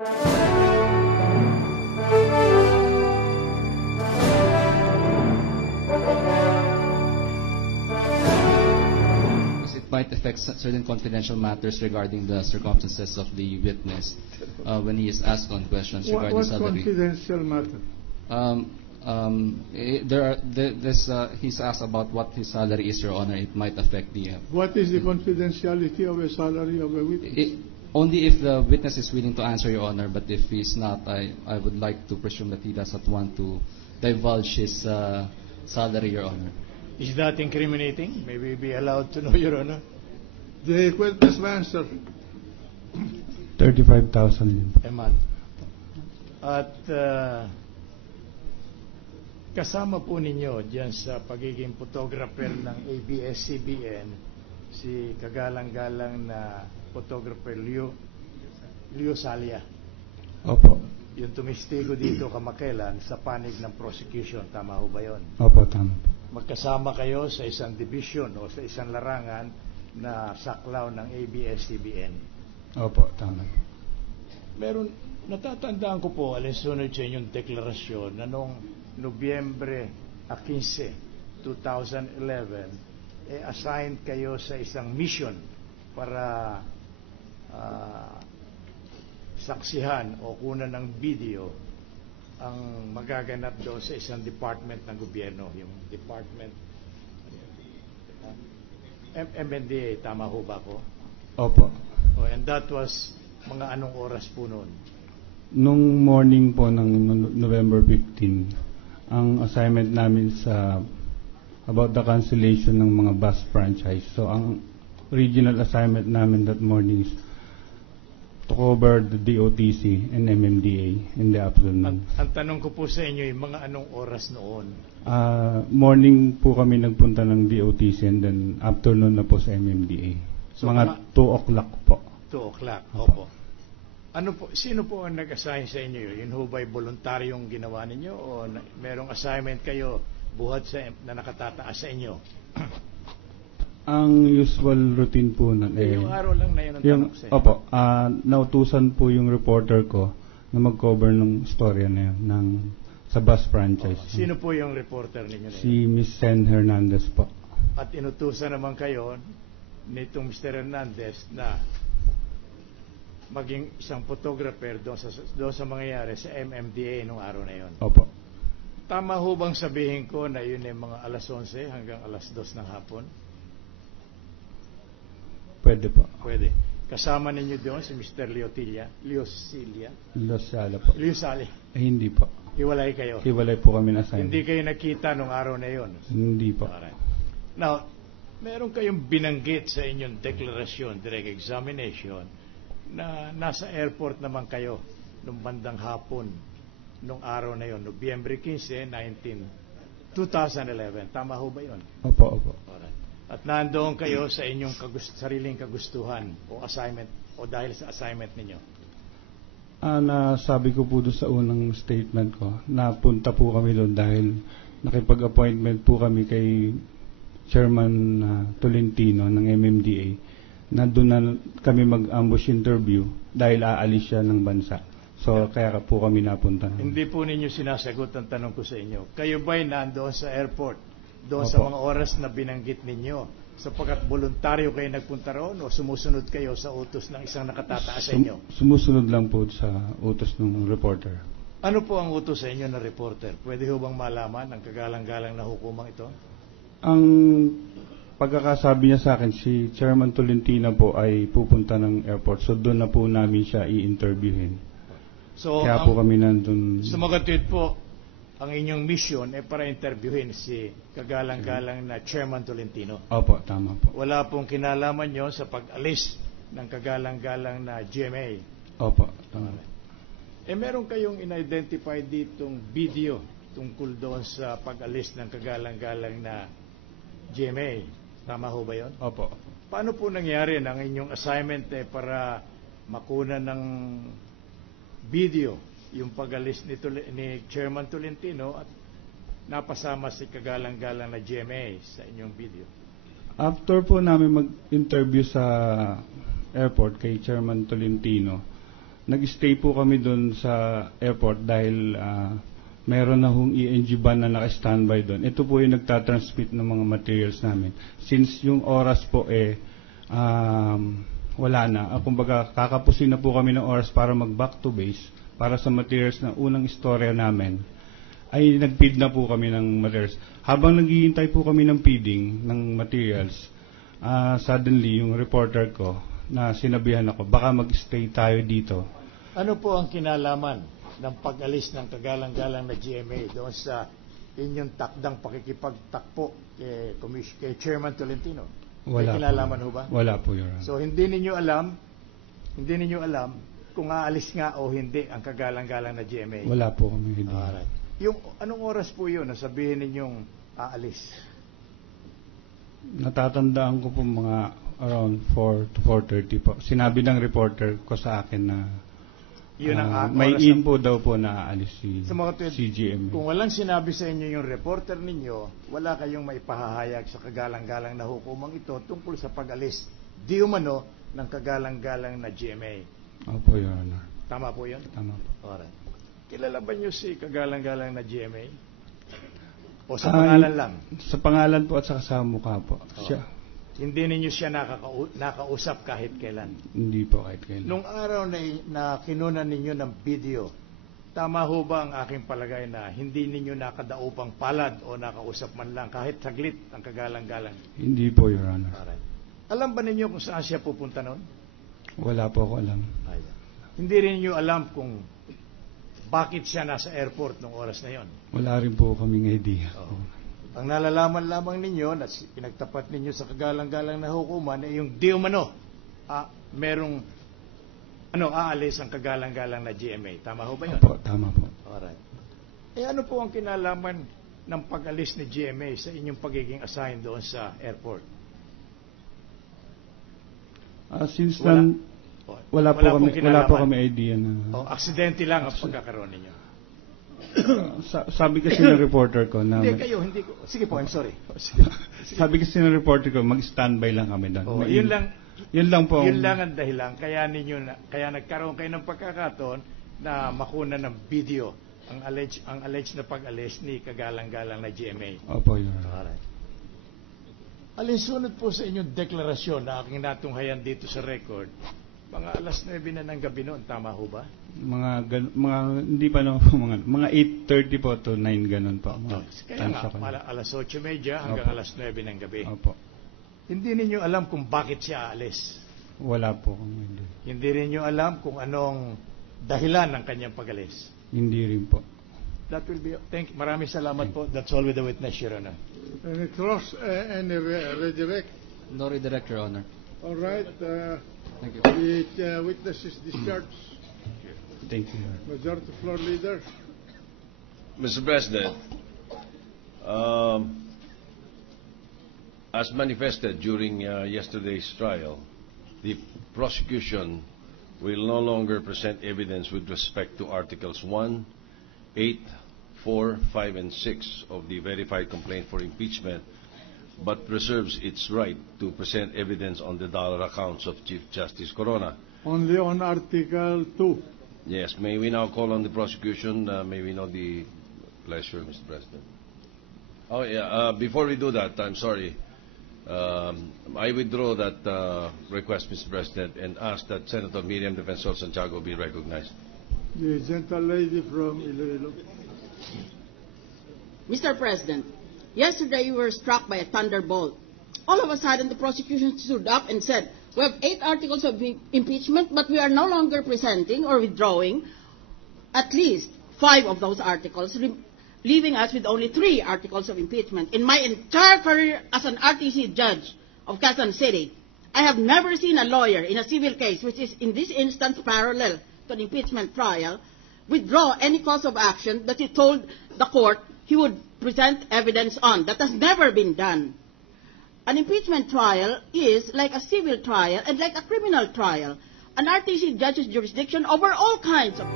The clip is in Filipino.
It might affect certain confidential matters regarding the circumstances of the witness when he is asked on questions regarding What salary. confidential matter? He's asked about what his salary is, Your Honor. It might affect the. What is the confidentiality of a salary of a witness? Only if the witness is willing to answer, Your Honor. But if he's not, I would like to presume that he doesn't want to divulge his salary, Your Honor. Is that incriminating? May we be allowed to know, Your Honor? The witness may answer. 35,000. A month. At kasama po ninyo dyan sa pagiging photographer ng ABS-CBN si kagalang-galang na photographer Leo Salia. Opo. Yung tumistigo dito kamakailan sa panig ng prosecution. Tama ho ba yun? Opo, tama. Magkasama kayo sa isang division o sa isang larangan na saklaw ng ABS-CBN. Opo, tama. Meron, natatandaan ko po, alinsunod sa inyong deklarasyon na noong Nobyembre 15, 2011, assigned kayo sa isang mission para saksihan o kunan ng video ang magaganap doon sa isang department ng gobyerno, yung department MNDA, tama ho ba ko? Opo. Oh, and that was mga anong oras po noon? Nung morning po ng November 15, ang assignment namin sa about the cancellation ng mga bus franchise. So ang original assignment namin that morning is to cover the DOTC and MMDA in the afternoon. Ang tanong ko po sa inyo, yung mga anong oras noon? Morning po kami nagpunta ng DOTC and then afternoon na po sa MMDA. So mga 2 o'clock po. 2 o'clock, opo. Ano po, sino po ang nag-assign sa inyo? Yun ho ba'y voluntaryong ginawa ninyo o merong assignment kayo buhat na nakatataas sa inyo? Ang usual routine po nun yung araw lang na yun ang tanong sa inyo. Opo, nautusan po yung reporter ko na mag-cover ng storya na yun sa bus franchise. Sino po yung reporter ninyo? Si Miss Sen Hernandez po. At inutusan naman kayo nitong Mr. Hernandez na maging isang photographer doon sa mangyayari sa MMDA nung araw na yon. Opo. Tama ho bang sabihin ko na yun ay mga alas 11 hanggang alas 2 ng hapon? Pwede po. Pwede. Kasama ninyo doon si Mr. Leo Salia? Leo Salia. Hindi po. Hiwalay kayo? Hiwalay po kami na sign. Hindi kayo nakita nung araw na yon? Hindi po. Alright. Now, meron kayong binanggit sa inyong deklarasyon, direct examination, na nasa airport naman kayo nung bandang hapon nung araw na yon, Nobyembre 15, 2011. Tama ho ba yun? Opo, opo. Alright. At nandoon kayo sa inyong sariling kagustuhan o assignment o dahil sa assignment ninyo? Nasabi ko po doon sa unang statement ko, napunta po kami doon dahil nakipag-appointment po kami kay Chairman Tolentino ng MMDA na doon na kami mag-ambush interview dahil aalis siya ng bansa. So, kaya po kami napunta. Hindi po ninyo sinasagot ang tanong ko sa inyo. Kayo ba'y nandoon sa airport? Doon Opo. sa mga oras na binanggit ninyo? Sapagkat voluntaryo kayo nagpunta roon o sumusunod kayo sa utos ng isang nakatataas sa inyo? Sumusunod lang po sa utos ng reporter. Ano po ang utos sa inyo na reporter? Pwede ho bang malaman ang kagalang-galang na hukumang ito? Ang pagkakasabi niya sa akin, si Chairman Tolentino po ay pupunta ng airport. So, doon na po namin siya i-interviewin. So, Kaya po kami nandun. Sumagatid po, ang inyong mission ay para interviewin si kagalang-galang na Chairman Tolentino. Opo, tama po. Wala pong kinalaman nyo sa pag-alis ng kagalang-galang na GMA. Opo, tama. Meron kayong in-identify ditong video tungkol doon sa pag-alis ng kagalang-galang na GMA. Tama ho ba yun? Opo. Paano po nangyari ang inyong assignment para makunan ng video yung pag-alis ni Chairman Tolentino at napasama si kagalang-galang na GMA sa inyong video? After po namin mag-interview sa airport kay Chairman Tolentino, nag-stay po kami doon sa airport dahil meron na hong ENG van na naka-standby doon. Ito po yung nagtatransmit ng mga materials namin. Since yung oras po wala na. Kumbaga, kakapusin na po kami ng oras para mag-back to base para sa materials na unang istorya namin. Ay nag-feed na po kami ng materials. Habang naghihintay po kami ng feeding ng materials, suddenly yung reporter ko na sinabihan ako, baka mag-stay tayo dito. Ano po ang kinalaman ng pag-alis ng kagalang-galang na GMA doon sa inyong takdang pakikipagtakpo kay Chairman Tolentino? Wala May kinalaman ho ba? Wala po, Your Honor. So hindi ninyo alam kung aalis nga o hindi ang kagalang-galang na GMA? Wala po kami hindi. Alright. Yung anong oras po yun na sabihin ninyong aalis? Natatandaan ko po mga around 4 to 4:30 po. Sinabi ng reporter ko sa akin na Yun ang may oras info daw po na aalis Sa mga si GMA. Kung walang sinabi sa inyo yung reporter ninyo, wala kayong maipahahayag sa kagalang-galang na hukumang ito tungkol sa pag-alis di umano ng kagalang-galang na GMA. Opo, Your Honor. Tama po yun? Tama po. Alright. Kilala ba nyo si kagalang-galang na GMA? O sa pangalan lang? Sa pangalan po at sa mukha po. Siya. Hindi ninyo siya nakausap kahit kailan? Hindi po kahit kailan. Nung araw na kinunan ninyo ng video, tama ho ba ang aking palagay na hindi ninyo nakadaupang palad o nakausap man lang kahit saglit ang kagalang-galang? Hindi po, Your Honor. Alright. Alam ba ninyo kung saan siya pupunta noon? Wala po ako alam. Hindi rin ninyo alam kung bakit siya nasa airport nung oras na yon? Wala rin po kaming idea. Ang nalalaman lamang ninyo na pinagtapat ninyo sa kagalang-galang na hukuman ay yung di umano merong aalis ang kagalang-galang na GMA. Tama ho ba yun? Opo, tama po. Alright. Ano po ang kinalaman ng pag-alis ni GMA sa inyong pagiging assigned doon sa airport? Since Wala. wala po kami idea na. Aksidente lang ang pagkakaroon ninyo. Sabi kasi ng reporter ko na Hindi ko. Sige po, I'm sorry. sabi kasi ng reporter ko mag-standby lang kami doon. Yun lang po. Yun lang ang dahilan kaya nagkaroon kayo ng pagkakataon na makuna ng video ang alleged na pag-alis ni kagalang-galang na GMA. Opo, Your Honor. Alright. Alinsunod po sa inyong deklarasyon na aking natunghayan dito sa record, mga alas 9 na ng gabi noon, tama ho ba? Hindi pa mga 8:30 po to 9 ganun po. Kaya nga, alas 8:30 hanggang alas 9 ng gabi. Opo. Hindi ninyo alam kung bakit siya aalis. Wala po kung hindi. Hindi ninyo alam kung anong dahilan ng kanyang pag-alis. Hindi rin po. That will be. Thank you. Maraming salamat po. That's all with the witness, Your Honor. Any cross, any redirect? No redirect, Your Honor. All right. Thank you. The witness is discharged. Thank you, Your Honor. Majority Floor Leader. Mr. President, as manifested during yesterday's trial, the prosecution will no longer present evidence with respect to Articles 1, 8, 4, 5, and 6 of the verified complaint for impeachment, but reserves its right to present evidence on the dollar accounts of Chief Justice Corona. Only on Article 2. Yes, may we now call on the prosecution? May we know the pleasure, Mr. President? Oh, yeah, before we do that, I'm sorry. I withdraw that request, Mr. President, and ask that Senator Miriam Defensor Santiago be recognized. The gentle lady from Iloilo. Mr. President, yesterday you were struck by a thunderbolt. All of a sudden, the prosecution stood up and said, we have 8 articles of impeachment, but we are no longer presenting or withdrawing at least 5 of those articles, leaving us with only 3 articles of impeachment. In my entire career as an RTC judge of Quezon City, I have never seen a lawyer in a civil case, which is in this instance parallel to an impeachment trial, withdraw any cause of action that he told the court he would present evidence on. That has never been done. An impeachment trial is like a civil trial and like a criminal trial. An RTC judge's jurisdiction over all kinds of